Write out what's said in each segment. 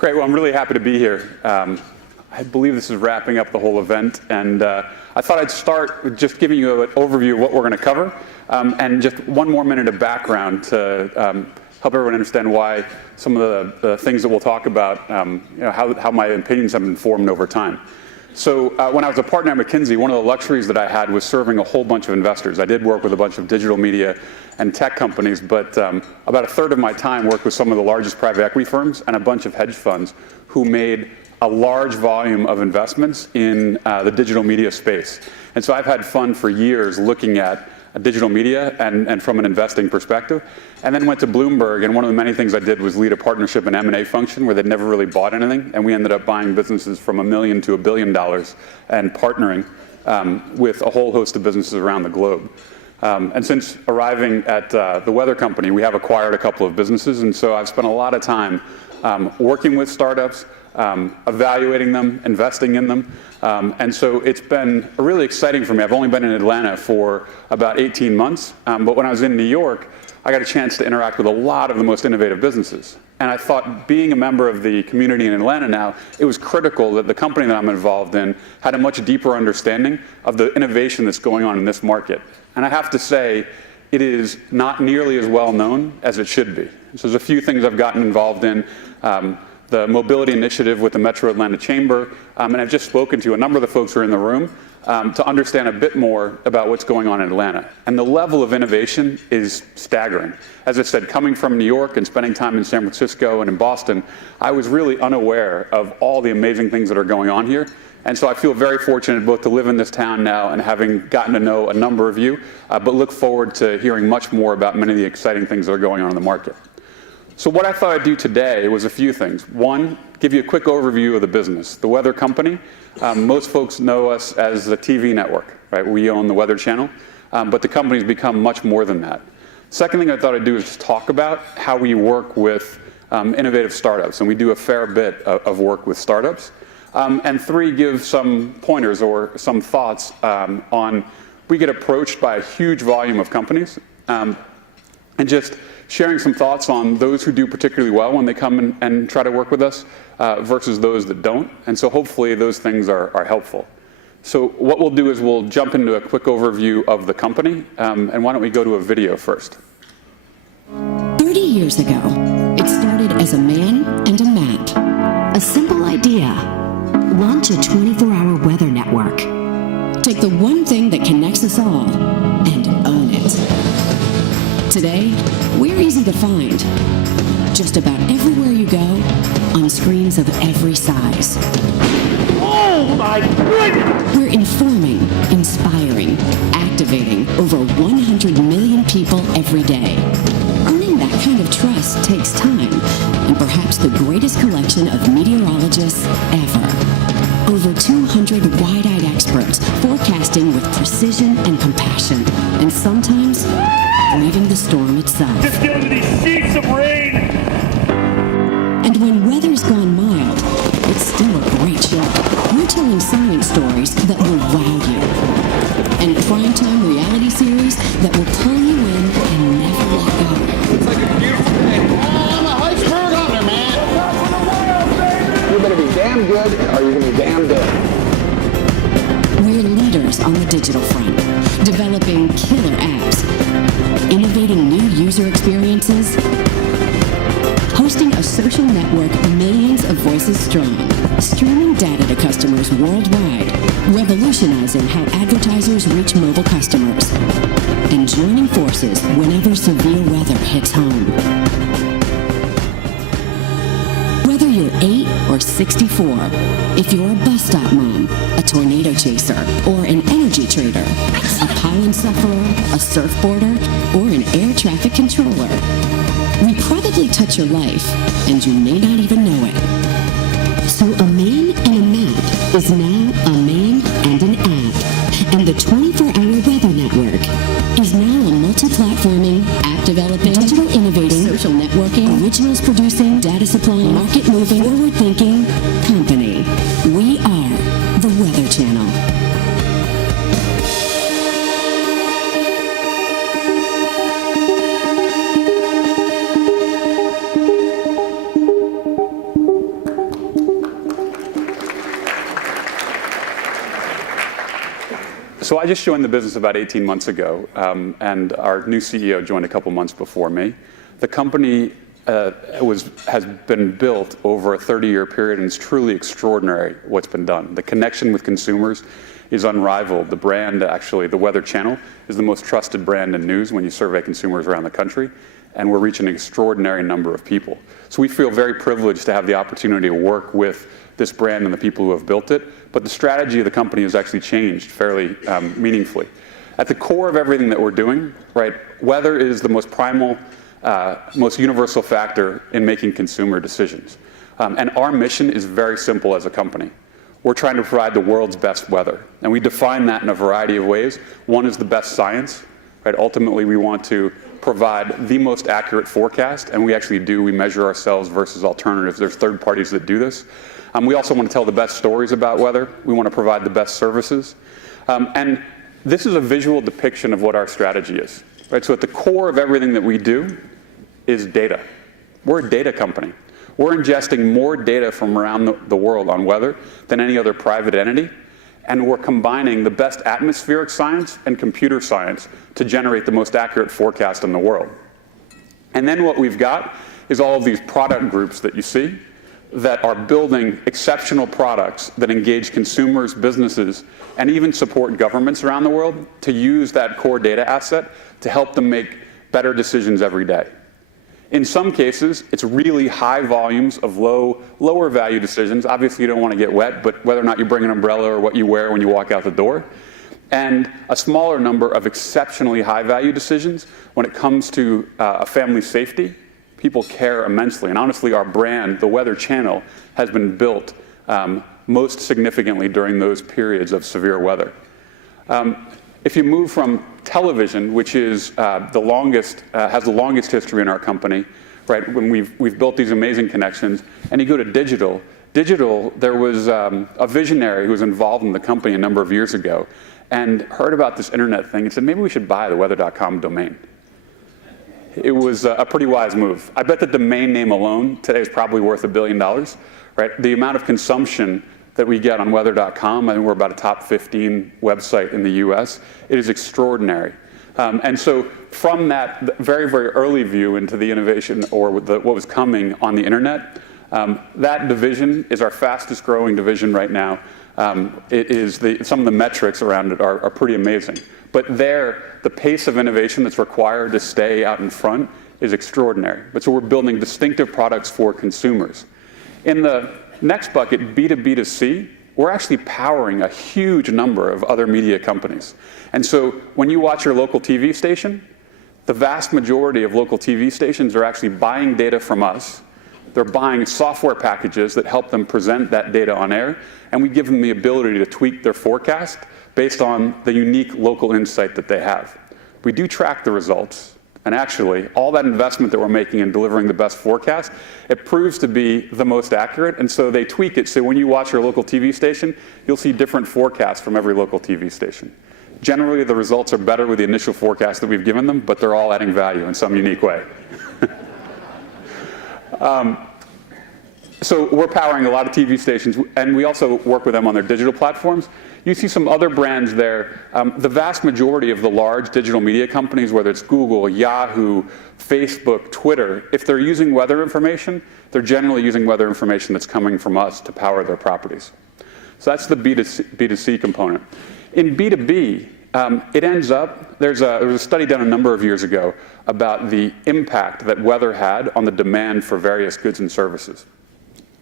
Great. Well, I'm really happy to be here. I believe this is wrapping up the whole event, and I thought I'd start with just giving you an overview of what we're going to cover, and just one more minute of background to help everyone understand why some of the things that we'll talk about, how my opinions have been formed over time. So when I was a partner at McKinsey, one of the luxuries that I had was serving a whole bunch of investors. I did work with a bunch of digital media and tech companies, but about a third of my time worked with some of the largest private equity firms and a bunch of hedge funds who made a large volume of investments in the digital media space. And so I've had fun for years looking at digital media and from an investing perspective, and then went to Bloomberg, and one of the many things I did was lead a partnership and M&A function where they'd never really bought anything, and we ended up buying businesses from $1 million to $1 billion and partnering with a whole host of businesses around the globe. And since arriving at the Weather Company, we have acquired a couple of businesses, and so I've spent a lot of time working with startups, evaluating them, investing in them, and so it's been really exciting for me. I've only been in Atlanta for about 18 months, but when I was in New York, I got a chance to interact with a lot of the most innovative businesses. And I thought, being a member of the community in Atlanta now, it was critical that the company that I'm involved in had a much deeper understanding of the innovation that's going on in this market. And I have to say, it is not nearly as well known as it should be. So there's a few things I've gotten involved in. The mobility initiative with the Metro Atlanta Chamber, and I've just spoken to a number of the folks who are in the room to understand a bit more about what's going on in Atlanta. And the level of innovation is staggering. As I said, coming from New York and spending time in San Francisco and in Boston, I was really unaware of all the amazing things that are going on here. And so I feel very fortunate both to live in this town now and having gotten to know a number of you, but look forward to hearing much more about many of the exciting things that are going on in the market. So what I thought I'd do today was a few things. One, give you a quick overview of the business. The Weather Company, most folks know us as the TV network, right? We own the Weather Channel, but the company's become much more than that. Second thing I thought I'd do is just talk about how we work with innovative startups, and we do a fair bit of work with startups. And three, give some pointers or some thoughts on, we get approached by a huge volume of companies, and just sharing some thoughts on those who do particularly well when they come and try to work with us versus those that don't. And so hopefully those things are helpful. So what we'll do is we'll jump into a quick overview of the company. And why don't we go to a video first? 30 years ago, it started as a man and a map. A simple idea: launch a 24-hour weather network. Take the one thing that connects us all and own it. Today, we're easy to find. Just about everywhere you go, on screens of every size. Oh my goodness! We're informing, inspiring, activating over 100 million people every day. Earning that kind of trust takes time, and perhaps the greatest collection of meteorologists ever. Over 200 wide-eyed experts forecasting with precision and compassion, and sometimes braving the storm itself. Just get into these sheets of rain! And when weather's gone mild, it's still a great show. We're telling science stories that will wow you, and primetime reality series that will pull you in and never let go. It's like a beautiful day. I'm a iceberg hunter, man. You better be damn good, or you're gonna be damn dead. We're leaders on the digital front, developing killer apps, innovating new user experiences, hosting a social network millions of voices strong, streaming data to customers worldwide, revolutionizing how advertisers reach mobile customers, and joining forces whenever severe weather hits home. Whether you're 8 or 64, if you're a bus stop mom, a tornado chaser, or an energy trader, a pollen sufferer, a surfboarder, or an air traffic controller, we probably touch your life, and you may not even know it. So a man and a map is now a man and an app, and the 24-hour weather network is now a multi-platforming, app-developing, digital innovating, social networking, originals producing, data supplying, market-moving, forward-thinking company. We are the Weather Channel. So I just joined the business about 18 months ago, and our new CEO joined a couple months before me. The company has been built over a 30-year period, and it's truly extraordinary what's been done. The connection with consumers is unrivaled. The brand, actually, the Weather Channel, is the most trusted brand in news when you survey consumers around the country, and we're reaching an extraordinary number of people. So we feel very privileged to have the opportunity to work with this brand and the people who have built it, but the strategy of the company has actually changed fairly meaningfully. At the core of everything that we're doing, right, weather is the most primal, most universal factor in making consumer decisions. And our mission is very simple as a company. We're trying to provide the world's best weather, and we define that in a variety of ways. One is the best science, right? Ultimately, we want to provide the most accurate forecast, and we actually do. We measure ourselves versus alternatives. There's third parties that do this. We also want to tell the best stories about weather. We want to provide the best services. And this is a visual depiction of what our strategy is, right? So at the core of everything that we do is data. We're a data company. We're ingesting more data from around the world on weather than any other private entity, and we're combining the best atmospheric science and computer science to generate the most accurate forecast in the world. And then what we've got is all of these product groups that you see that are building exceptional products that engage consumers, businesses, and even support governments around the world to use that core data asset to help them make better decisions every day. In some cases, it's really high volumes of lower value decisions. Obviously, you don't want to get wet, but whether or not you bring an umbrella or what you wear when you walk out the door. And a smaller number of exceptionally high value decisions when it comes to a family's safety. People care immensely. And honestly, our brand, the Weather Channel, has been built most significantly during those periods of severe weather. If you move from television, which is has the longest history in our company, right? When we've built these amazing connections, and you go to digital, there was a visionary who was involved in the company a number of years ago, and heard about this internet thing and said, maybe we should buy the weather.com domain. It was a pretty wise move. I bet the domain name alone today is probably worth $1 billion, right? The amount of consumption that we get on weather.com, I think we're about a top 15 website in the US. It is extraordinary. And so from that very, very early view into the innovation or what was coming on the internet, that division is our fastest growing division right now. Some of the metrics around it are pretty amazing. But the pace of innovation that's required to stay out in front is extraordinary. But so we're building distinctive products for consumers. In the next bucket, B2B2C, we're actually powering a huge number of other media companies. And so when you watch your local TV station, the vast majority of local TV stations are actually buying data from us. They're buying software packages that help them present that data on air, and we give them the ability to tweak their forecast based on the unique local insight that they have. We do track the results, and actually, all that investment that we're making in delivering the best forecast, it proves to be the most accurate, and so they tweak it. So when you watch your local TV station, you'll see different forecasts from every local TV station. Generally, the results are better with the initial forecast that we've given them, but they're all adding value in some unique way. So we're powering a lot of TV stations, and we also work with them on their digital platforms. You see some other brands there. The vast majority of the large digital media companies, whether it's Google, Yahoo, Facebook, Twitter, if they're using weather information, they're generally using weather information that's coming from us to power their properties. So that's the B2C component. In B2B, it ends up, there was a study done a number of years ago about the impact that weather had on the demand for various goods and services.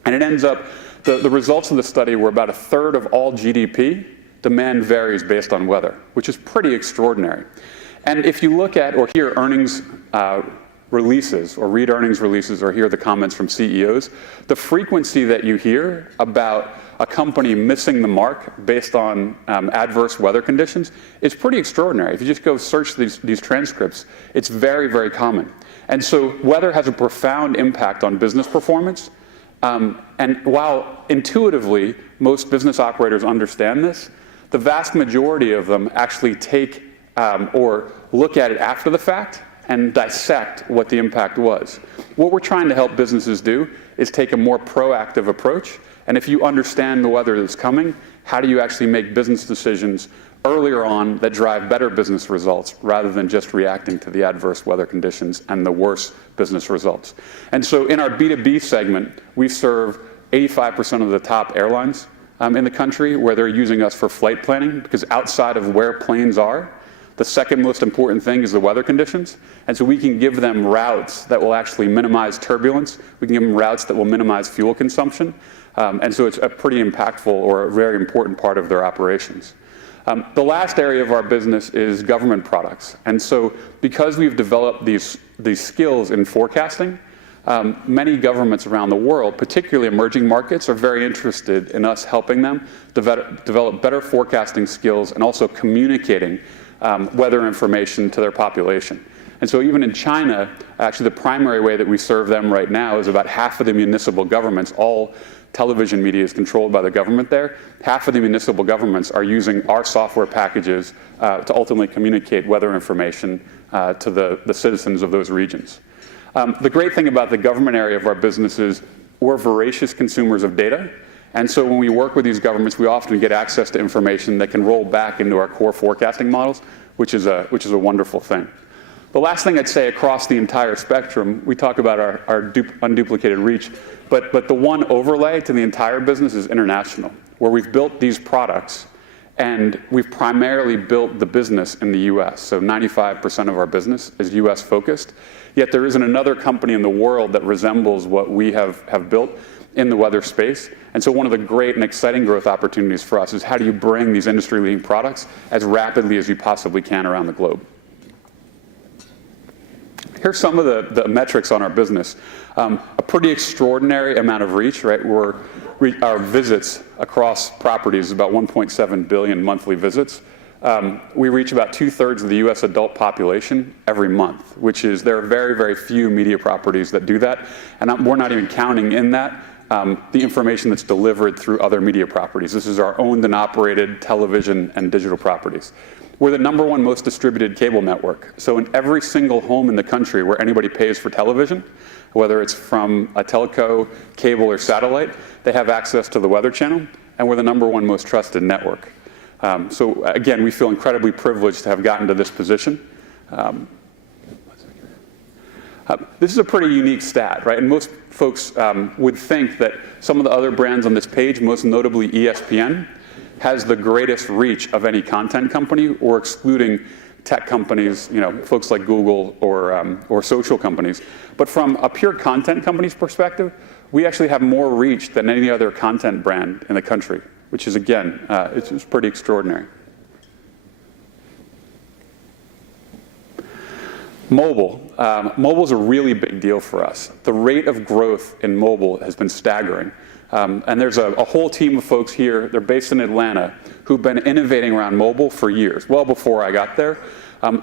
And it ends up, the results of the study were about 1/3 of all GDP demand varies based on weather, which is pretty extraordinary. And if you look at or hear earnings releases or read earnings releases or hear the comments from CEOs, the frequency that you hear about a company missing the mark based on adverse weather conditions is pretty extraordinary. If you just go search these transcripts, it's very, very common. And so weather has a profound impact on business performance. And while intuitively most business operators understand this, the vast majority of them actually take or look at it after the fact and dissect what the impact was. What we're trying to help businesses do is take a more proactive approach. And if you understand the weather that's coming, how do you actually make business decisions earlier on that drive better business results rather than just reacting to the adverse weather conditions and the worse business results. And so in our B2B segment, we serve 85% of the top airlines in the country where they're using us for flight planning, because outside of where planes are, the second most important thing is the weather conditions. And so we can give them routes that will actually minimize turbulence. We can give them routes that will minimize fuel consumption. And so it's a pretty impactful or a very important part of their operations. The last area of our business is government products. And so because we've developed these skills in forecasting, many governments around the world, particularly emerging markets, are very interested in us helping them develop better forecasting skills and also communicating weather information to their population. And so even in China, actually the primary way that we serve them right now is about half of the municipal governments, all television media is controlled by the government there. Half of the municipal governments are using our software packages to ultimately communicate weather information to the citizens of those regions. The great thing about the government area of our business is we're voracious consumers of data. And so when we work with these governments, we often get access to information that can roll back into our core forecasting models, which is a wonderful thing. The last thing I'd say across the entire spectrum, we talk about our unduplicated reach, but the one overlay to the entire business is international, where we've built these products and we've primarily built the business in the US. So 95% of our business is US focused, yet there isn't another company in the world that resembles what we have built in the weather space. And so one of the great and exciting growth opportunities for us is how do you bring these industry-leading products as rapidly as you possibly can around the globe. Here's some of the metrics on our business. A pretty extraordinary amount of reach, right? Our visits across properties is about 1.7 billion monthly visits. We reach about 2/3 of the US adult population every month, which is, there are very, very few media properties that do that. And we're not even counting in that the information that's delivered through other media properties. This is our owned and operated television and digital properties. We're the #1 most distributed cable network. So in every single home in the country where anybody pays for television, whether it's from a telco, cable, or satellite, they have access to the Weather Channel, and we're the #1 most trusted network. So again, we feel incredibly privileged to have gotten to this position. This is a pretty unique stat, right? And most folks would think that some of the other brands on this page, most notably ESPN, has the greatest reach of any content company, or excluding tech companies, folks like Google or social companies. But from a pure content company's perspective, we actually have more reach than any other content brand in the country, which is, again, it's pretty extraordinary. Mobile. Mobile is a really big deal for us. The rate of growth in mobile has been staggering. And there's a whole team of folks here, they're based in Atlanta, who've been innovating around mobile for years, well before I got there.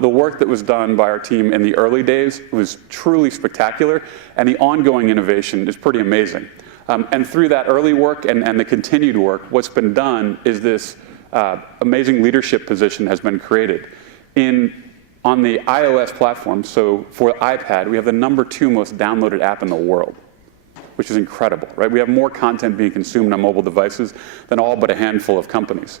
The work that was done by our team in the early days was truly spectacular, and the ongoing innovation is pretty amazing. And through that early work and the continued work, what's been done is this amazing leadership position has been created. On the iOS platform, so for iPad, we have the #2 most downloaded app in the world, which is incredible, right? We have more content being consumed on mobile devices than all but a handful of companies.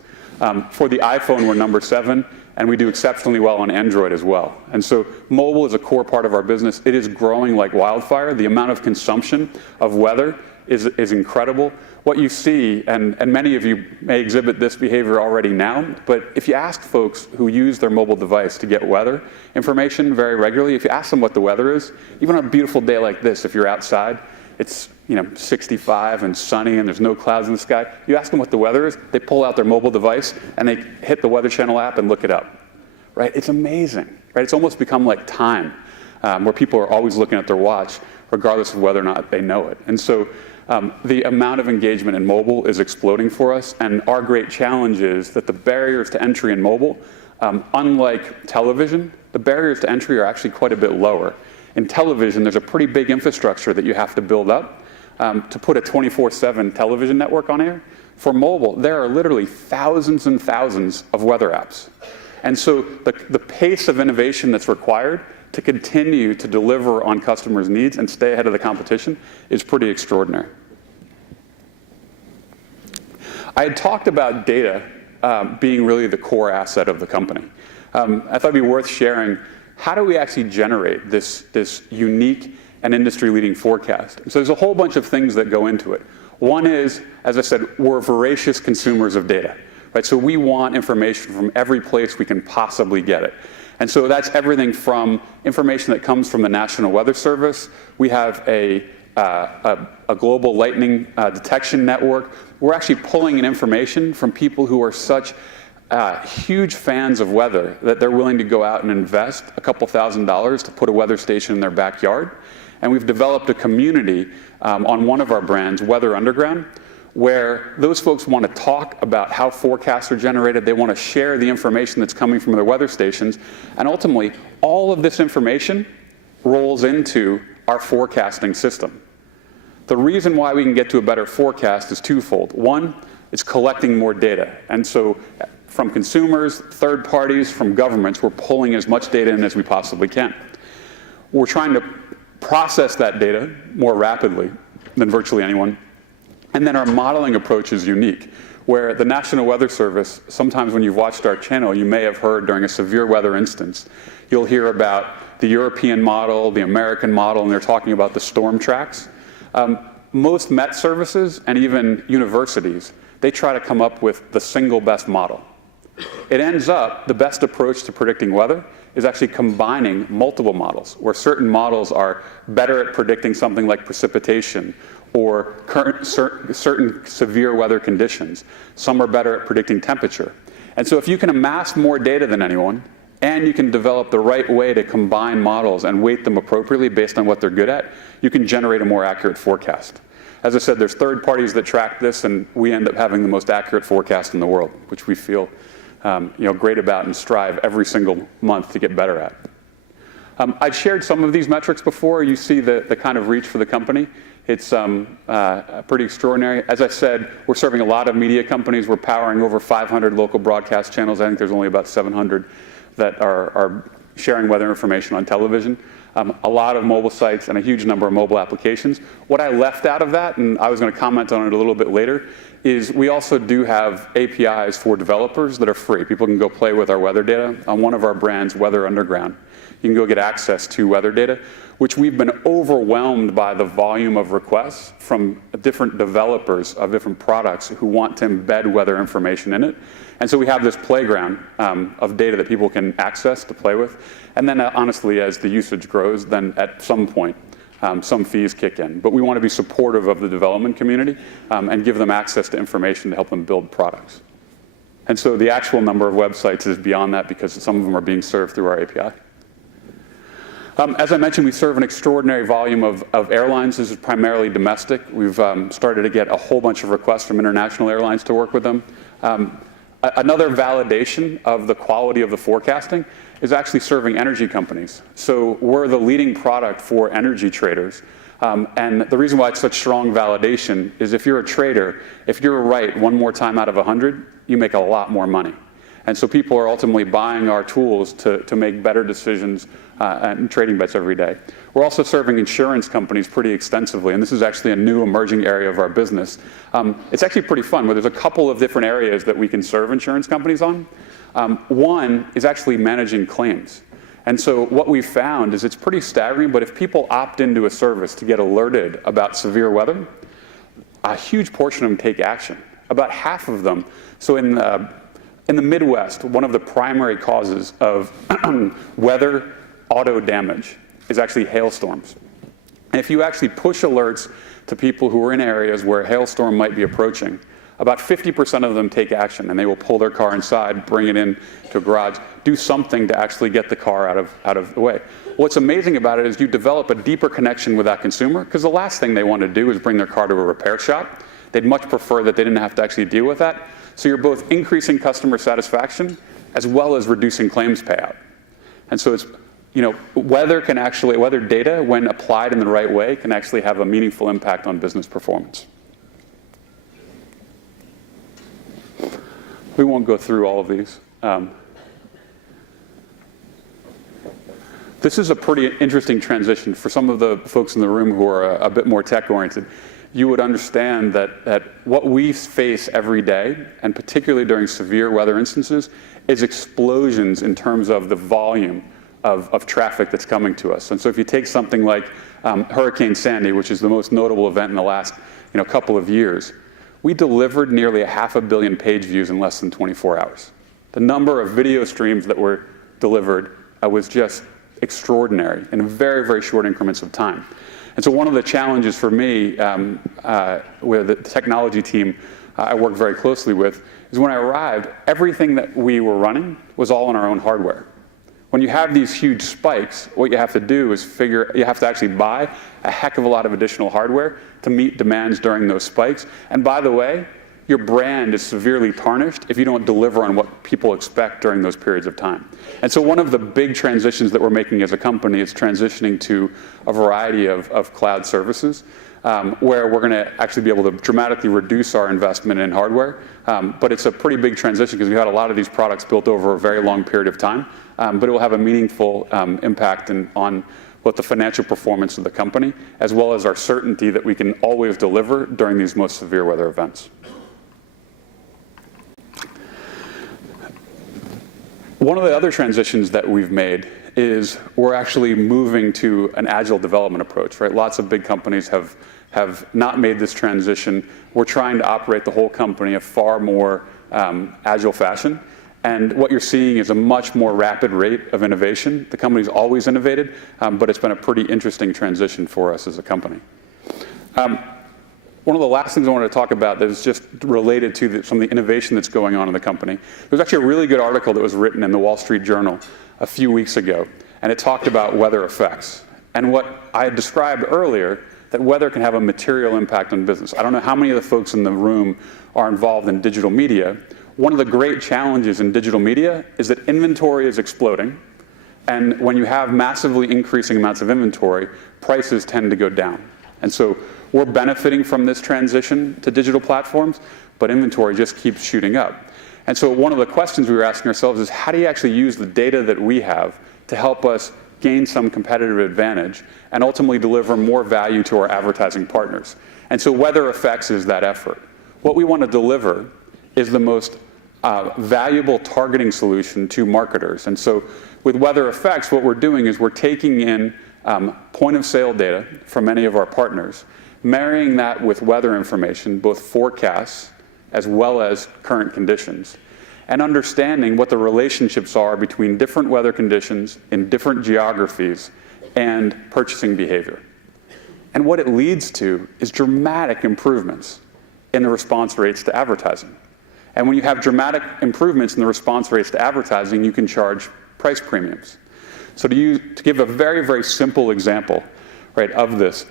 For the iPhone, we're #7, and we do exceptionally well on Android as well. And so mobile is a core part of our business. It is growing like wildfire. The amount of consumption of weather is incredible. What you see, and many of you may exhibit this behavior already now, but if you ask folks who use their mobile device to get weather information very regularly, if you ask them what the weather is, even on a beautiful day like this, if you're outside, it's 65 and sunny and there's no clouds in the sky. You ask them what the weather is, they pull out their mobile device and they hit the Weather Channel app and look it up. Right? It's amazing. Right? It's almost become like time, where people are always looking at their watch, regardless of whether or not they know it. And so the amount of engagement in mobile is exploding for us, and our great challenge is that the barriers to entry in mobile, unlike television, the barriers to entry are actually quite a bit lower. In television, there's a pretty big infrastructure that you have to build up to put a 24/7 television network on air. For mobile, there are literally thousands and thousands of weather apps. And so the pace of innovation that's required to continue to deliver on customers' needs and stay ahead of the competition is pretty extraordinary. I had talked about data being really the core asset of the company. I thought it'd be worth sharing, how do we actually generate this unique and industry-leading forecast? So there's a whole bunch of things that go into it. One is, as I said, we're voracious consumers of data, right? So we want information from every place we can possibly get it. And so that's everything from information that comes from the National Weather Service. We have a global lightning detection network. We're actually pulling in information from people who are such huge fans of weather that they're willing to go out and invest a couple $1,000s to put a weather station in their backyard. And we've developed a community on one of our brands, Weather Underground, where those folks want to talk about how forecasts are generated. They want to share the information that's coming from their weather stations. And ultimately, all of this information rolls into our forecasting system. The reason why we can get to a better forecast is twofold. One, it's collecting more data. And so from consumers, third parties, from governments, we're pulling as much data in as we possibly can. We're trying to process that data more rapidly than virtually anyone. And then our modeling approach is unique, where the National Weather Service, sometimes when you've watched our channel, you may have heard during a severe weather instance, you'll hear about the European model, the American model, and they're talking about the storm tracks. Most Met services and even universities, they try to come up with the single best model. It ends up, the best approach to predicting weather is actually combining multiple models, where certain models are better at predicting something like precipitation or certain severe weather conditions. Some are better at predicting temperature. And so if you can amass more data than anyone, and you can develop the right way to combine models and weight them appropriately based on what they're good at, you can generate a more accurate forecast. As I said, there's third parties that track this, and we end up having the most accurate forecast in the world, which we feel great about and strive every single month to get better at. I've shared some of these metrics before. You see the kind of reach for the company. It's pretty extraordinary. As I said, we're serving a lot of media companies. We're powering over 500 local broadcast channels. I think there's only about 700 that are sharing weather information on television. A lot of mobile sites and a huge number of mobile applications. What I left out of that, and I was going to comment on it a little bit later, is we also do have APIs for developers that are free. People can go play with our weather data. On one of our brands, Weather Underground, you can go get access to weather data, which we've been overwhelmed by the volume of requests from different developers of different products who want to embed weather information in it. And so we have this playground of data that people can access to play with. And then honestly, as the usage grows, then at some point, some fees kick in. But we want to be supportive of the development community and give them access to information to help them build products. And so the actual number of websites is beyond that because some of them are being served through our API. As I mentioned, we serve an extraordinary volume of airlines. This is primarily domestic. We've started to get a whole bunch of requests from international airlines to work with them. Another validation of the quality of the forecasting is actually serving energy companies. So we're the leading product for energy traders. And the reason why it's such strong validation is if you're a trader, if you're right one more time out of 100, you make a lot more money. And so people are ultimately buying our tools to make better decisions and trading bets every day. We're also serving insurance companies pretty extensively, and this is actually a new emerging area of our business. It's actually pretty fun, where there's a couple of different areas that we can serve insurance companies on. One is actually managing claims. And so what we've found is it's pretty staggering, but if people opt into a service to get alerted about severe weather, a huge portion of them take action. About half of them. So in the Midwest, one of the primary causes of weather auto damage is actually hailstorms. And if you actually push alerts to people who are in areas where a hailstorm might be approaching, about 50% of them take action, and they will pull their car inside, bring it in to a garage, do something to actually get the car out of the way. What's amazing about it is you develop a deeper connection with that consumer, because the last thing they want to do is bring their car to a repair shop. They'd much prefer that they didn't have to actually deal with that. So you're both increasing customer satisfaction as well as reducing claims payout. And so it's, weather data, when applied in the right way, can actually have a meaningful impact on business performance. We won't go through all of these. This is a pretty interesting transition for some of the folks in the room who are a bit more tech-oriented. you would understand that what we face every day, and particularly during severe weather instances, is explosions in terms of the volume of traffic that's coming to us. And so if you take something like Hurricane Sandy, which is the most notable event in the last couple of years, we delivered nearly 500 million page views in less than 24 hours. The number of video streams that were delivered was just extraordinary in very, very short increments of time. And so one of the challenges for me with the technology team I work very closely with is when I arrived, everything that we were running was all on our own hardware. When you have these huge spikes, what you have to do is you have to actually buy a heck of a lot of additional hardware to meet demands during those spikes. And by the way, your brand is severely tarnished if you don't deliver on what people expect during those periods of time. And so one of the big transitions that we're making as a company is transitioning to a variety of cloud services, where we're going to actually be able to dramatically reduce our investment in hardware. But it's a pretty big transition because we've had a lot of these products built over a very long period of time. But it will have a meaningful impact on both the financial performance of the company, as well as our certainty that we can always deliver during these most severe weather events. One of the other transitions that we've made is we're actually moving to an agile development approach, right? Lots of big companies have not made this transition. We're trying to operate the whole company in a far more agile fashion. And what you're seeing is a much more rapid rate of innovation. The company's always innovated, but it's been a pretty interesting transition for us as a company. One of the last things I wanted to talk about that is just related to some of the innovation that's going on in the company. There's actually a really good article that was written in the Wall Street Journal a few weeks ago, and it talked about weather effects. And what I had described earlier, that weather can have a material impact on business. I don't know how many of the folks in the room are involved in digital media. One of the great challenges in digital media is that inventory is exploding. And when you have massively increasing amounts of inventory, prices tend to go down. And so we're benefiting from this transition to digital platforms, but inventory just keeps shooting up. And so one of the questions we were asking ourselves is, how do you actually use the data that we have to help us gain some competitive advantage and ultimately deliver more value to our advertising partners? And so weather effects is that effort. What we want to deliver is the most valuable targeting solution to marketers. And so with weather effects, what we're doing is we're taking in point of sale data from many of our partners, marrying that with weather information, both forecasts as well as current conditions, and understanding what the relationships are between different weather conditions in different geographies and purchasing behavior. And what it leads to is dramatic improvements in the response rates to advertising. And when you have dramatic improvements in the response rates to advertising, you can charge price premiums. So to give a very, very simple example, right, of this,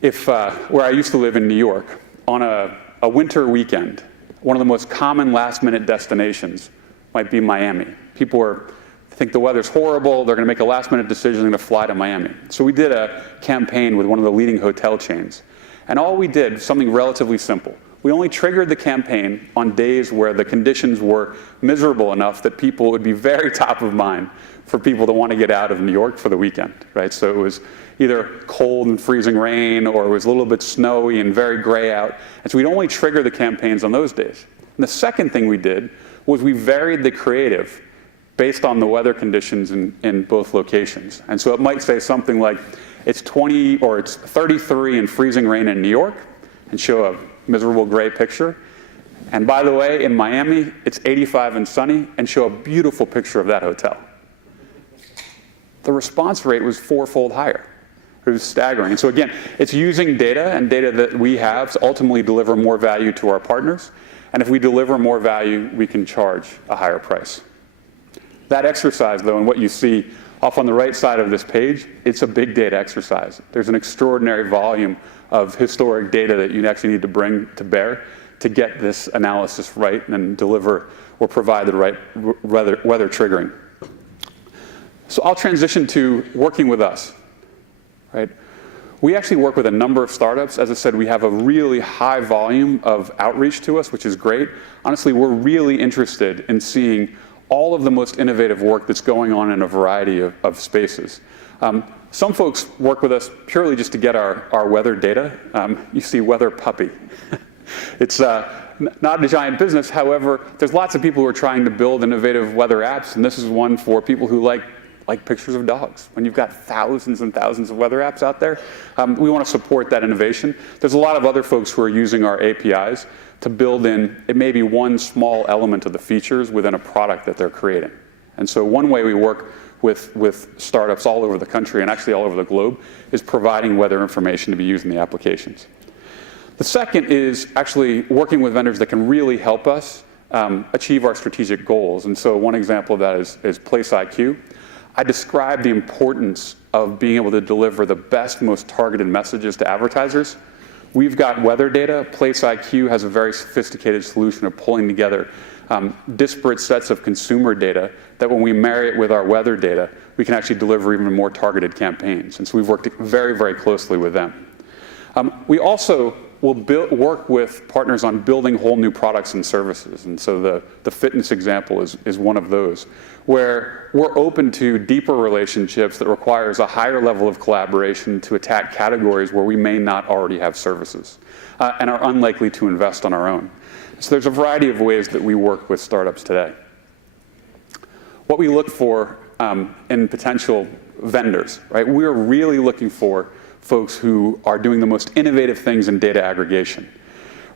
if where I used to live in New York, on a winter weekend, one of the most common last-minute destinations might be Miami. People think the weather's horrible, they're going to make a last-minute decision, they're going to fly to Miami. So we did a campaign with one of the leading hotel chains. And all we did, something relatively simple. We only triggered the campaign on days where the conditions were miserable enough that people would be very top of mind for people to want to get out of New York for the weekend, right? So it was either cold and freezing rain, or it was a little bit snowy and very gray out. And so we'd only trigger the campaigns on those days. And the second thing we did was we varied the creative based on the weather conditions in both locations. And so it might say something like, it's 20 or it's 33 and freezing rain in New York, and show a miserable gray picture. And by the way, in Miami, it's 85 and sunny, and show a beautiful picture of that hotel. The response rate was fourfold higher. It was staggering. And so again, it's using data and data that we have to ultimately deliver more value to our partners. And if we deliver more value, we can charge a higher price. That exercise, though, and what you see off on the right side of this page, it's a big data exercise. There's an extraordinary volume of historic data that you actually need to bring to bear to get this analysis right and deliver or provide the right weather triggering. So I'll transition to working with us, right? We actually work with a number of startups. As I said, we have a really high volume of outreach to us, which is great. Honestly, we're really interested in seeing all of the most innovative work that's going on in a variety of spaces. Some folks work with us purely just to get our weather data. You see Weather Puppy. It's not a giant business. However, there's lots of people who are trying to build innovative weather apps, and this is one for people who like pictures of dogs. When you've got thousands and thousands of weather apps out there, we want to support that innovation. There's a lot of other folks who are using our APIs to build in, it may be one small element of the features within a product that they're creating. And so one way we work with startups all over the country and actually all over the globe is providing weather information to be used in the applications. The second is actually working with vendors that can really help us achieve our strategic goals. And so one example of that is Place IQ. I described the importance of being able to deliver the best, most targeted messages to advertisers. We've got weather data. Place IQ has a very sophisticated solution of pulling together disparate sets of consumer data that when we marry it with our weather data, we can actually deliver even more targeted campaigns. And so we've worked very, very closely with them. We also will work with partners on building whole new products and services. And so the fitness example is one of those, where we're open to deeper relationships that requires a higher level of collaboration to attack categories where we may not already have services and are unlikely to invest on our own. So there's a variety of ways that we work with startups today. What we look for in potential vendors, right? We're really looking for folks who are doing the most innovative things in data aggregation,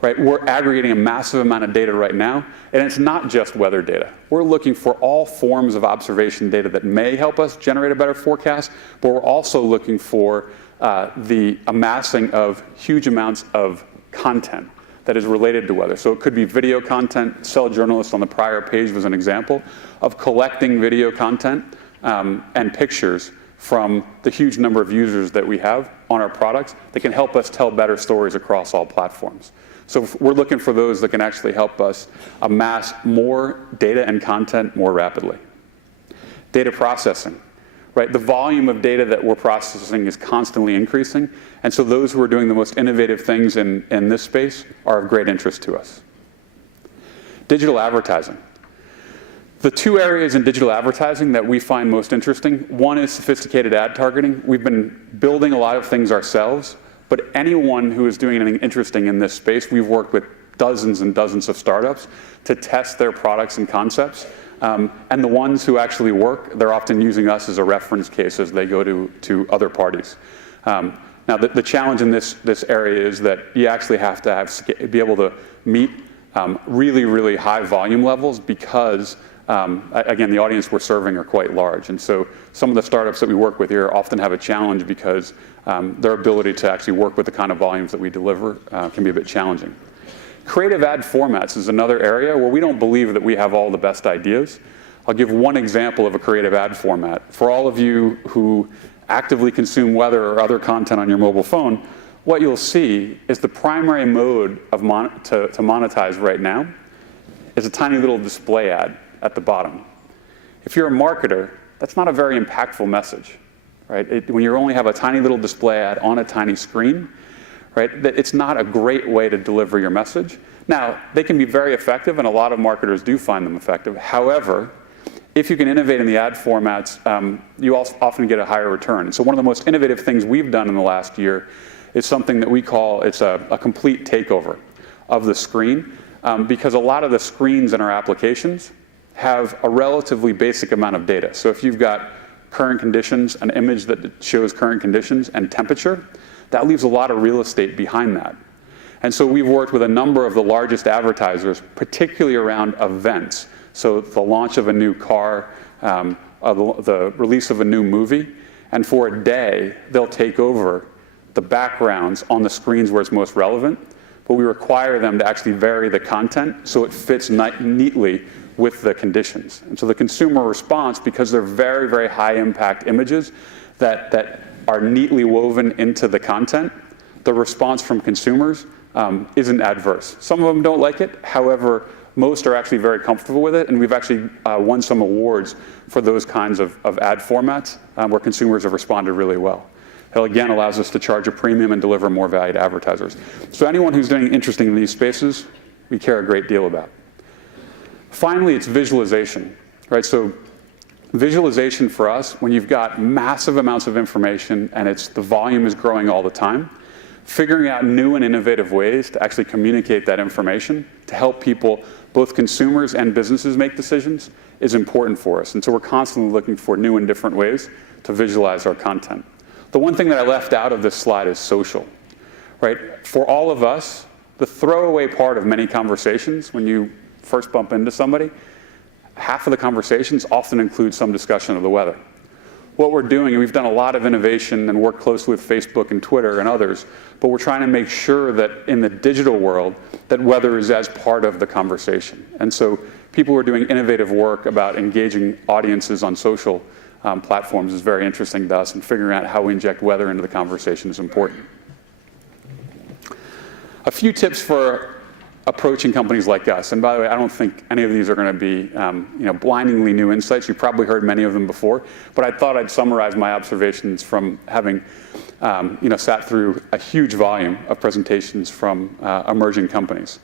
right? We're aggregating a massive amount of data right now, and it's not just weather data. We're looking for all forms of observation data that may help us generate a better forecast, but we're also looking for the amassing of huge amounts of content that is related to weather. So it could be video content. Cell Journalist on the prior page was an example of collecting video content and pictures from the huge number of users that we have on our products that can help us tell better stories across all platforms. So we're looking for those that can actually help us amass more data and content more rapidly. Data processing, right? The volume of data that we're processing is constantly increasing, and so those who are doing the most innovative things in this space are of great interest to us. Digital advertising. The two areas in digital advertising that we find most interesting, one is sophisticated ad targeting. We've been building a lot of things ourselves, but anyone who is doing anything interesting in this space, we've worked with dozens and dozens of startups to test their products and concepts. And the ones who actually work, they're often using us as a reference case as they go to other parties. Now, the challenge in this area is that you actually have to be able to meet really, really high volume levels because again, the audience we're serving are quite large. And so some of the startups that we work with here often have a challenge because their ability to actually work with the kind of volumes that we deliver can be a bit challenging. Creative ad formats is another area where we don't believe that we have all the best ideas. I'll give one example of a creative ad format. For all of you who actively consume weather or other content on your mobile phone, what you'll see is the primary mode of to monetize right now is a tiny little display ad at the bottom. If you're a marketer, that's not a very impactful message, right? When you only have a tiny little display ad on a tiny screen, right? It's not a great way to deliver your message. Now, they can be very effective, and a lot of marketers do find them effective. However, if you can innovate in the ad formats, you also often get a higher return. And so one of the most innovative things we've done in the last year is something that we call, it's a complete takeover of the screen, because a lot of the screens in our applications have a relatively basic amount of data. So if you've got current conditions, an image that shows current conditions and temperature, that leaves a lot of real estate behind that. And so we've worked with a number of the largest advertisers, particularly around events. So the launch of a new car, the release of a new movie, and for a day, they'll take over the backgrounds on the screens where it's most relevant, but we require them to actually vary the content so it fits neatly with the conditions. And so the consumer response, because they're very, very high impact images that are neatly woven into the content, the response from consumers isn't adverse. Some of them don't like it. However, most are actually very comfortable with it, and we've actually won some awards for those kinds of ad formats where consumers have responded really well. It again allows us to charge a premium and deliver more value to advertisers. So anyone who's doing interesting in these spaces, we care a great deal about. Finally, it's visualization, right? So Visualization for us, when you've got massive amounts of information and the volume is growing all the time, figuring out new and innovative ways to actually communicate that information to help people, both consumers and businesses, make decisions is important for us. And so we're constantly looking for new and different ways to visualize our content. The one thing that I left out of this slide is social, right? For all of us, the throwaway part of many conversations when you first bump into somebody, half of the conversations often include some discussion of the weather. What we're doing, and we've done a lot of innovation and worked closely with Facebook and Twitter and others, but we're trying to make sure that in the digital world, that weather is as part of the conversation. And so people who are doing innovative work about engaging audiences on social platforms is very interesting to us, and figuring out how we inject weather into the conversation is important. A few tips for approaching companies like us. And by the way, I don't think any of these are going to be blindingly new insights. You've probably heard many of them before, but I thought I'd summarize my observations from having sat through a huge volume of presentations from emerging companies.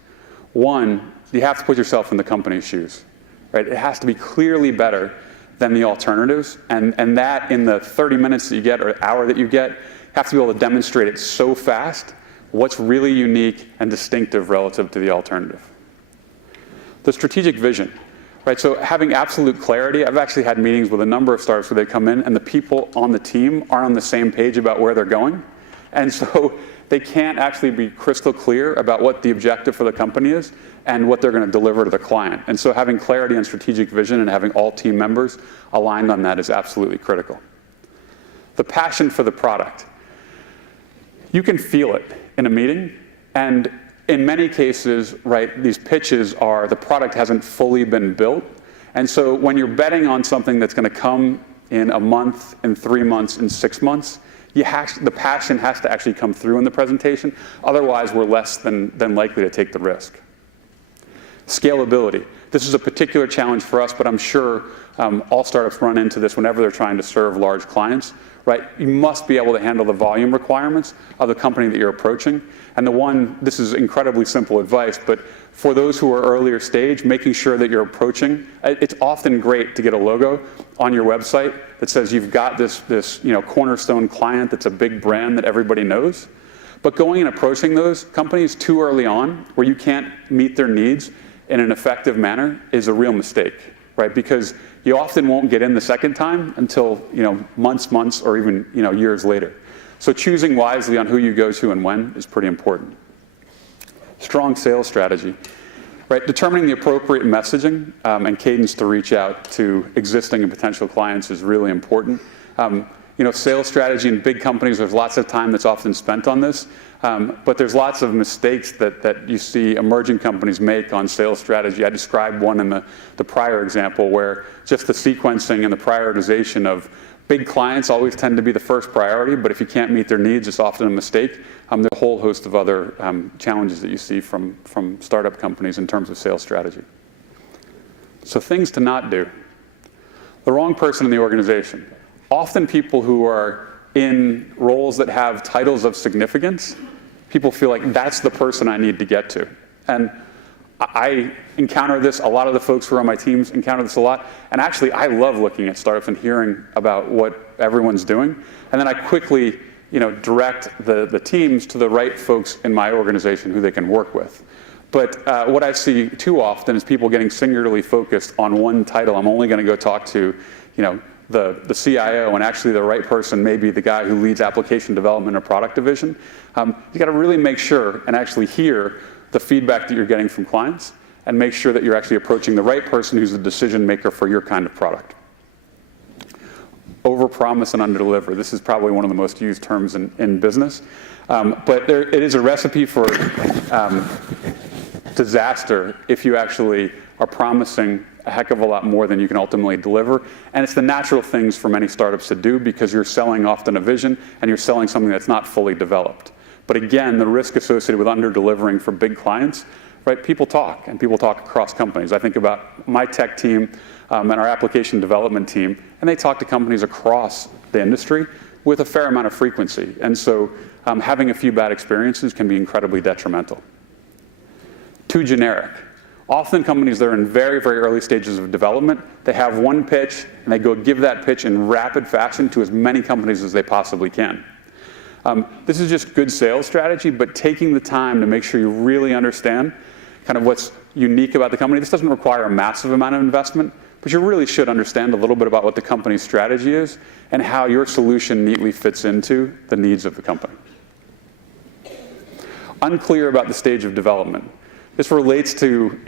One, you have to put yourself in the company's shoes, right? It has to be clearly better than the alternatives, and that in the 30 minutes that you get or hour that you get, you have to be able to demonstrate it so fast what's really unique and distinctive relative to the alternative. The strategic vision, right? So having absolute clarity. I've actually had meetings with a number of startups where they come in and the people on the team aren't on the same page about where they're going. And so they can't actually be crystal clear about what the objective for the company is and what they're going to deliver to the client. And so having clarity and strategic vision and having all team members aligned on that is absolutely critical. The passion for the product. You can feel it in a meeting, and in many cases, right, these pitches are the product hasn't fully been built. And so when you're betting on something that's going to come in a month, in 3 months, in 6 months, the passion has to actually come through in the presentation. Otherwise, we're less than likely to take the risk. Scalability. This is a particular challenge for us, but I'm sure all startups run into this whenever they're trying to serve large clients, right? You must be able to handle the volume requirements of the company that you're approaching. And this is incredibly simple advice, but for those who are earlier stage, making sure that you're approaching, it's often great to get a logo on your website that says you've got this cornerstone client that's a big brand that everybody knows. But going and approaching those companies too early on, where you can't meet their needs in an effective manner, is a real mistake, right? Because you often won't get in the second time until months, or even years later. So choosing wisely on who you go to and when is pretty important. Strong sales strategy, right? Determining the appropriate messaging and cadence to reach out to existing and potential clients is really important. Sales strategy in big companies, there's lots of time that's often spent on this, but there's lots of mistakes that you see emerging companies make on sales strategy. I described one in the prior example where just the sequencing and the prioritization of big clients always tend to be the first priority, but if you can't meet their needs, it's often a mistake. There's a whole host of other challenges that you see from startup companies in terms of sales strategy. So things to not do. The wrong person in the organization. Often people who are in roles that have titles of significance, people feel like that's the person I need to get to. And I encounter this, a lot of the folks who are on my teams encounter this a lot, and actually I love looking at startups and hearing about what everyone's doing, and then I quickly direct the teams to the right folks in my organization who they can work with. But what I see too often is people getting singularly focused on one title. I'm only going to go talk to the CIO, and actually the right person may be the guy who leads application development or product division. You got to really make sure and actually hear the feedback that you're getting from clients, and make sure that you're actually approaching the right person who's the decision maker for your kind of product. Overpromise and underdeliver. This is probably one of the most used terms in business, but it is a recipe for disaster if you actually are promising a heck of a lot more than you can ultimately deliver. And it's the natural things for many startups to do, because you're selling often a vision and you're selling something that's not fully developed. But again, the risk associated with under-delivering for big clients, right? People talk, and people talk across companies. I think about my tech team and our application development team, and they talk to companies across the industry with a fair amount of frequency. And so having a few bad experiences can be incredibly detrimental. Too generic. Often companies that are in very, very early stages of development, they have one pitch and they go give that pitch in rapid fashion to as many companies as they possibly can. This is just good sales strategy, but taking the time to make sure you really understand kind of what's unique about the company. This doesn't require a massive amount of investment, but you really should understand a little bit about what the company's strategy is and how your solution neatly fits into the needs of the company. Unclear about the stage of development. This relates to,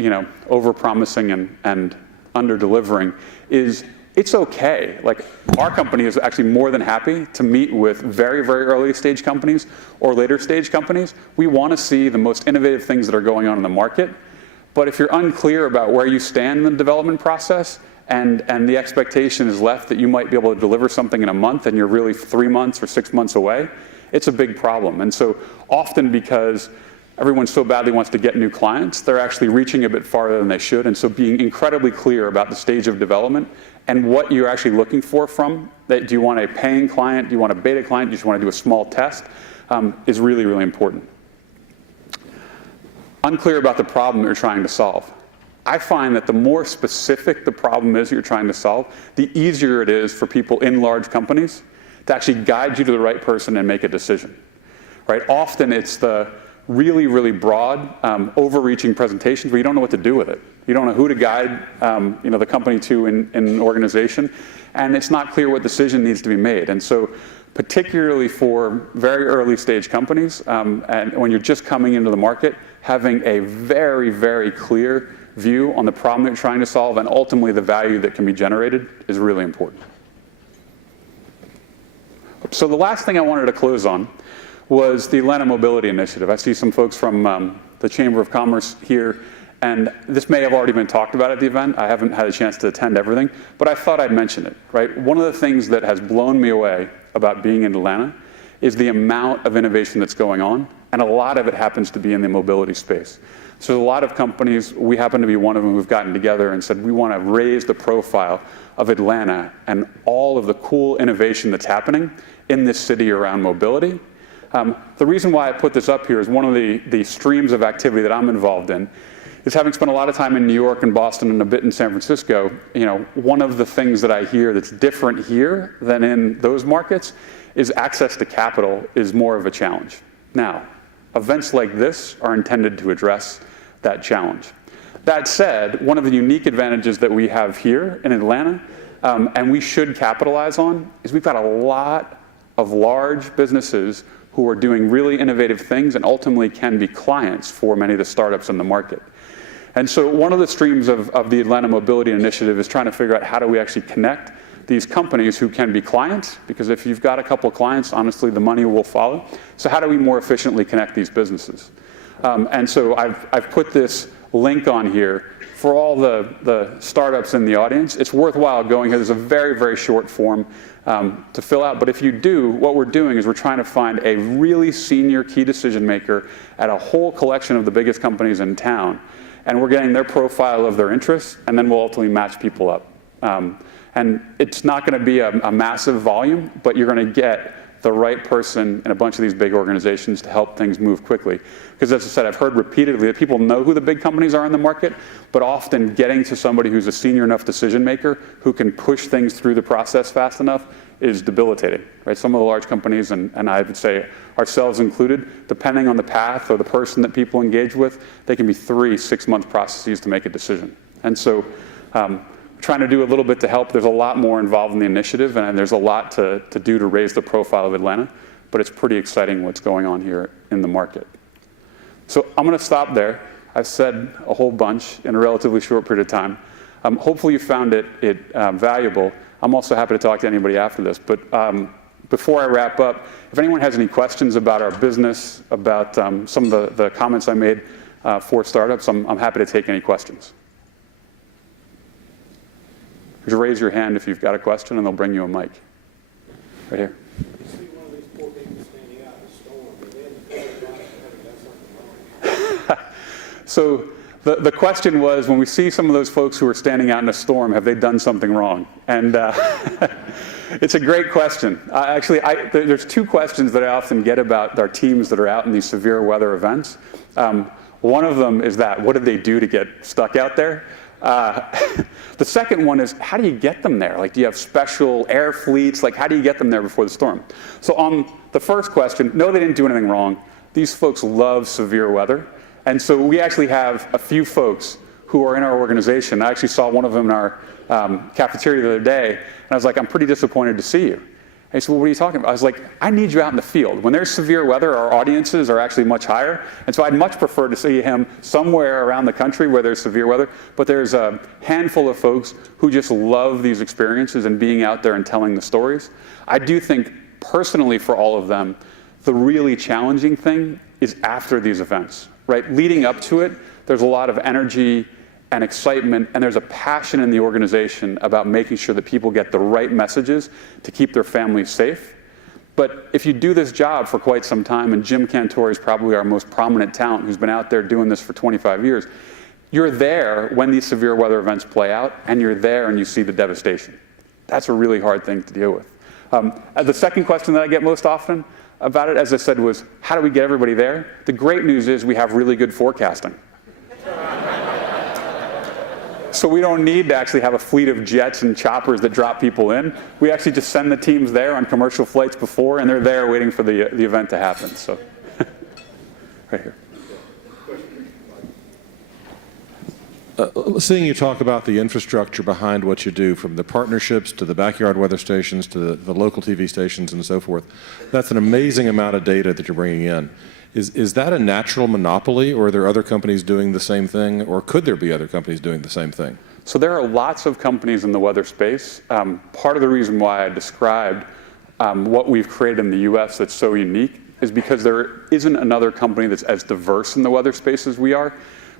over-promising and under-delivering. It's okay. Like, our company is actually more than happy to meet with very, very early stage companies or later stage companies. We want to see the most innovative things that are going on in the market. But if you're unclear about where you stand in the development process and the expectation is left that you might be able to deliver something in a month and you're really 3 months or 6 months away, it's a big problem. And so often, because everyone so badly wants to get new clients, they're actually reaching a bit farther than they should. And so being incredibly clear about the stage of development and what you're actually looking for from that. Do you want a paying client? Do you want a beta client? Do you just want to do a small test? Is really, really important. Unclear about the problem that you're trying to solve. I find that the more specific the problem is you're trying to solve, the easier it is for people in large companies to actually guide you to the right person and make a decision, right? Often it's the really, really broad, overreaching presentations where you don't know what to do with it. You don't know who to guide the company to in an organization, and it's not clear what decision needs to be made. And so particularly for very early stage companies, and when you're just coming into the market, having a very, very clear view on the problem that you're trying to solve and ultimately the value that can be generated is really important. So the last thing I wanted to close on was the Atlanta Mobility Initiative. I see some folks from the Chamber of Commerce here, and this may have already been talked about at the event. I haven't had a chance to attend everything, but I thought I'd mention it, right? One of the things that has blown me away about being in Atlanta is the amount of innovation that's going on, and a lot of it happens to be in the mobility space. So a lot of companies, we happen to be one of them, who've gotten together and said, we want to raise the profile of Atlanta and all of the cool innovation that's happening in this city around mobility. The reason why I put this up here is one of the streams of activity that I'm involved in is, having spent a lot of time in New York and Boston and a bit in San Francisco, one of the things that I hear that's different here than in those markets is access to capital is more of a challenge. Now, events like this are intended to address that challenge. That said, one of the unique advantages that we have here in Atlanta, and we should capitalize on, is we've got a lot of large businesses who are doing really innovative things and ultimately can be clients for many of the startups in the market. And so one of the streams of the Atlanta Mobility Initiative is trying to figure out how do we actually connect these companies who can be clients, because if you've got a couple of clients, honestly, the money will follow. So how do we more efficiently connect these businesses? And so I've put this link on here for all the startups in the audience. It's worthwhile going here. There's a very, very short form to fill out. But if you do, what we're doing is we're trying to find a really senior key decision maker at a whole collection of the biggest companies in town. And we're getting their profile of their interests, and then we'll ultimately match people up. And it's not going to be a massive volume, but you're going to get the right person in a bunch of these big organizations to help things move quickly. Because as I said, I've heard repeatedly that people know who the big companies are in the market, but often getting to somebody who's a senior enough decision maker who can push things through the process fast enough is debilitating, right? Some of the large companies, and I would say ourselves included, depending on the path or the person that people engage with, they can be 3-6 month processes to make a decision. And so trying to do a little bit to help. There's a lot more involved in the initiative, and there's a lot to do to raise the profile of Atlanta, but it's pretty exciting what's going on here in the market. So I'm going to stop there. I've said a whole bunch in a relatively short period of time. Hopefully you found it valuable. I'm also happy to talk to anybody after this, but before I wrap up, if anyone has any questions about our business, about some of the comments I made for startups, I'm happy to take any questions. Just raise your hand if you've got a question, and they'll bring you a mic. Right here. You see one of these poor people standing out in the storm, and then done something wrong. So the question was, when we see some of those folks who are standing out in a storm, have they done something wrong? And it's a great question. Actually, there's two questions that I often get about our teams that are out in these severe weather events. One of them is that, what did they do to get stuck out there? The second one is, how do you get them there? Like, do you have special air fleets? Like, how do you get them there before the storm? So on the first question, no, they didn't do anything wrong. These folks love severe weather. And so we actually have a few folks who are in our organization. I actually saw one of them in our cafeteria the other day, and I was like, I'm pretty disappointed to see you. And he said, well, what are you talking about? I was like, I need you out in the field. When there's severe weather, our audiences are actually much higher. And so I'd much prefer to see him somewhere around the country where there's severe weather. But there's a handful of folks who just love these experiences and being out there and telling the stories. I do think, personally, for all of them, the really challenging thing is after these events, right? Leading up to it, there's a lot of energy and excitement, and there's a passion in the organization about making sure that people get the right messages to keep their families safe. But if you do this job for quite some time, and Jim Cantori is probably our most prominent talent who's been out there doing this for 25 years, you're there when these severe weather events play out, and you're there and you see the devastation. That's a really hard thing to deal with. The second question that I get most often about it, as I said, was how do we get everybody there? The great news is we have really good forecasting. So we don't need to actually have a fleet of jets and choppers that drop people in. We actually just send the teams there on commercial flights before, and they're there waiting for the event to happen. So, right here. Seeing you talk about the infrastructure behind what you do, from the partnerships to the backyard weather stations to the local TV stations and so forth, that's an amazing amount of data that you're bringing in. Is that a natural monopoly, or are there other companies doing the same thing, or could there be other companies doing the same thing? So there are lots of companies in the weather space. Part of the reason why I described what we've created in the US that's so unique is because there isn't another company that's as diverse in the weather space as we are.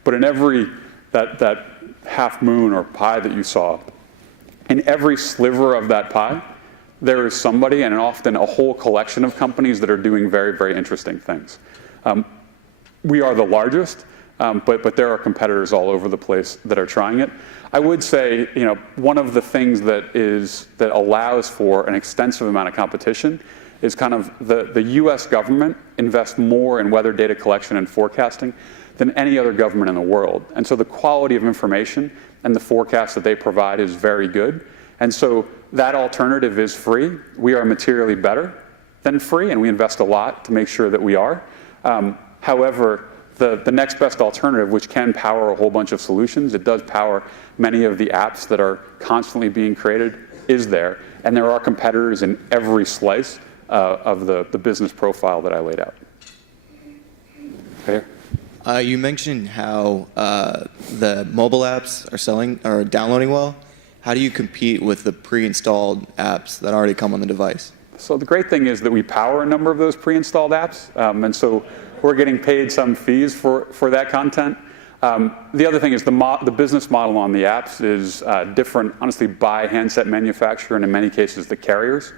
But in every, that half moon or pie that you saw, in every sliver of that pie, there is somebody, and often a whole collection of companies that are doing very, very interesting things. We are the largest, but there are competitors all over the place that are trying it. I would say, one of the things that allows for an extensive amount of competition is kind of the US government invests more in weather data collection and forecasting than any other government in the world. And so the quality of information and the forecast that they provide is very good. And so that alternative is free. We are materially better than free, and we invest a lot to make sure that we are. However, the next best alternative, which can power a whole bunch of solutions, it does power many of the apps that are constantly being created, is there. And there are competitors in every slice of the business profile that I laid out. Right here. You mentioned how the mobile apps are selling or downloading well. How do you compete with the pre-installed apps that already come on the device? So the great thing is that we power a number of those pre-installed apps, and so we're getting paid some fees for that content. The other thing is the business model on the apps is different, honestly, by handset manufacturer, and in many cases the carriers.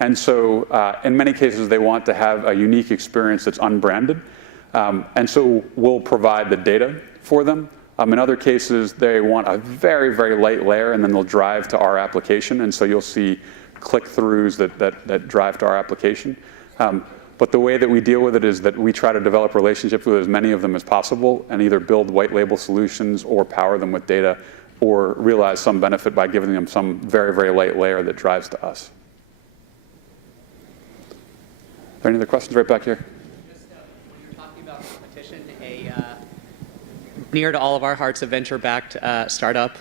And so in many cases they want to have a unique experience that's unbranded, and so we'll provide the data for them. In other cases, they want a very, very light layer, and then they'll drive to our application, and so you'll see click-throughs that drive to our application. But the way that we deal with it is that we try to develop relationships with as many of them as possible and either build white label solutions or power them with data or realize some benefit by giving them some very, very light layer that drives to us. Are there any other questions right back here? Just when you're talking about competition, near to all of our hearts, a venture-backed startup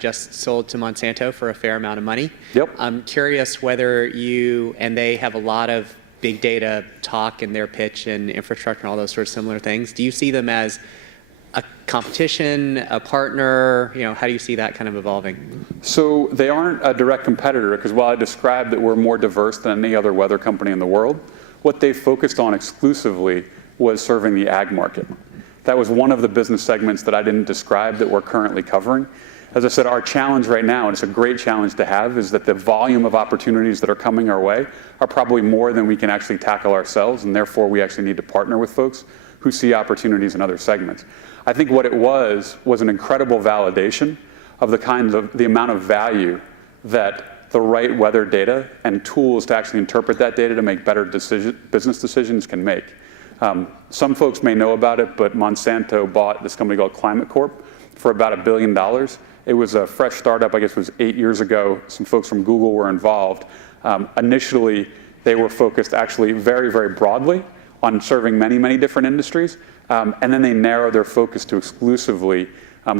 just sold to Monsanto for a fair amount of money. Yep. I'm curious whether they have a lot of big data talk in their pitch and infrastructure and all those sorts of similar things. Do you see them as a competition, a partner? How do you see that kind of evolving? So they aren't a direct competitor, because while I described that we're more diverse than any other weather company in the world, what they focused on exclusively was serving the ag market. That was one of the business segments that I didn't describe that we're currently covering. As I said, our challenge right now, and it's a great challenge to have, is that the volume of opportunities that are coming our way are probably more than we can actually tackle ourselves, and therefore we actually need to partner with folks who see opportunities in other segments. I think what it was an incredible validation of the amount of value that the right weather data and tools to actually interpret that data to make better business decisions can make. Some folks may know about it, but Monsanto bought this company called Climate Corp for about $1 billion. It was a fresh startup, I guess it was 8 years ago. Some folks from Google were involved. Initially, they were focused actually very, very broadly on serving many, many different industries. And then they narrowed their focus to exclusively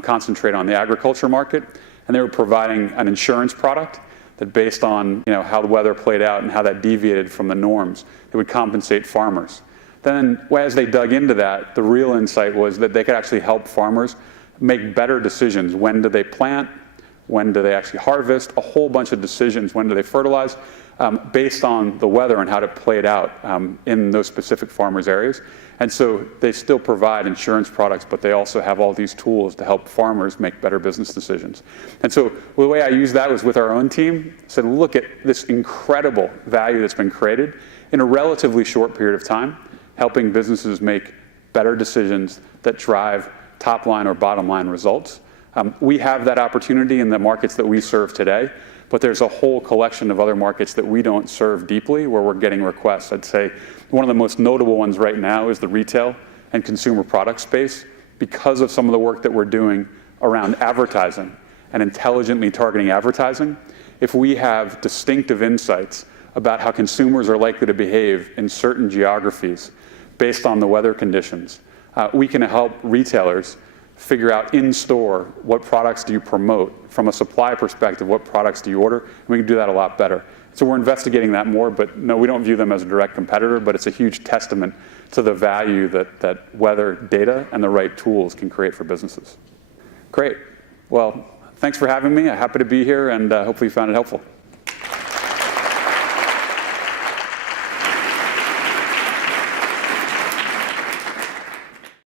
concentrate on the agriculture market. And they were providing an insurance product that, based on how the weather played out and how that deviated from the norms, it would compensate farmers. Then as they dug into that, the real insight was that they could actually help farmers make better decisions. When do they plant? When do they actually harvest? A whole bunch of decisions. When do they fertilize? Based on the weather and how it played out in those specific farmers' areas. And so they still provide insurance products, but they also have all these tools to help farmers make better business decisions. And so the way I used that was with our own team. I said, look at this incredible value that's been created in a relatively short period of time, helping businesses make better decisions that drive top line or bottom line results. We have that opportunity in the markets that we serve today, but there's a whole collection of other markets that we don't serve deeply where we're getting requests. I'd say one of the most notable ones right now is the retail and consumer product space, because of some of the work that we're doing around advertising and intelligently targeting advertising. If we have distinctive insights about how consumers are likely to behave in certain geographies based on the weather conditions, we can help retailers figure out in store what products do you promote, from a supply perspective, what products do you order, and we can do that a lot better. So we're investigating that more, but no, we don't view them as a direct competitor, but it's a huge testament to the value that weather data and the right tools can create for businesses. Great. Well, thanks for having me. I'm happy to be here, and hopefully you found it helpful.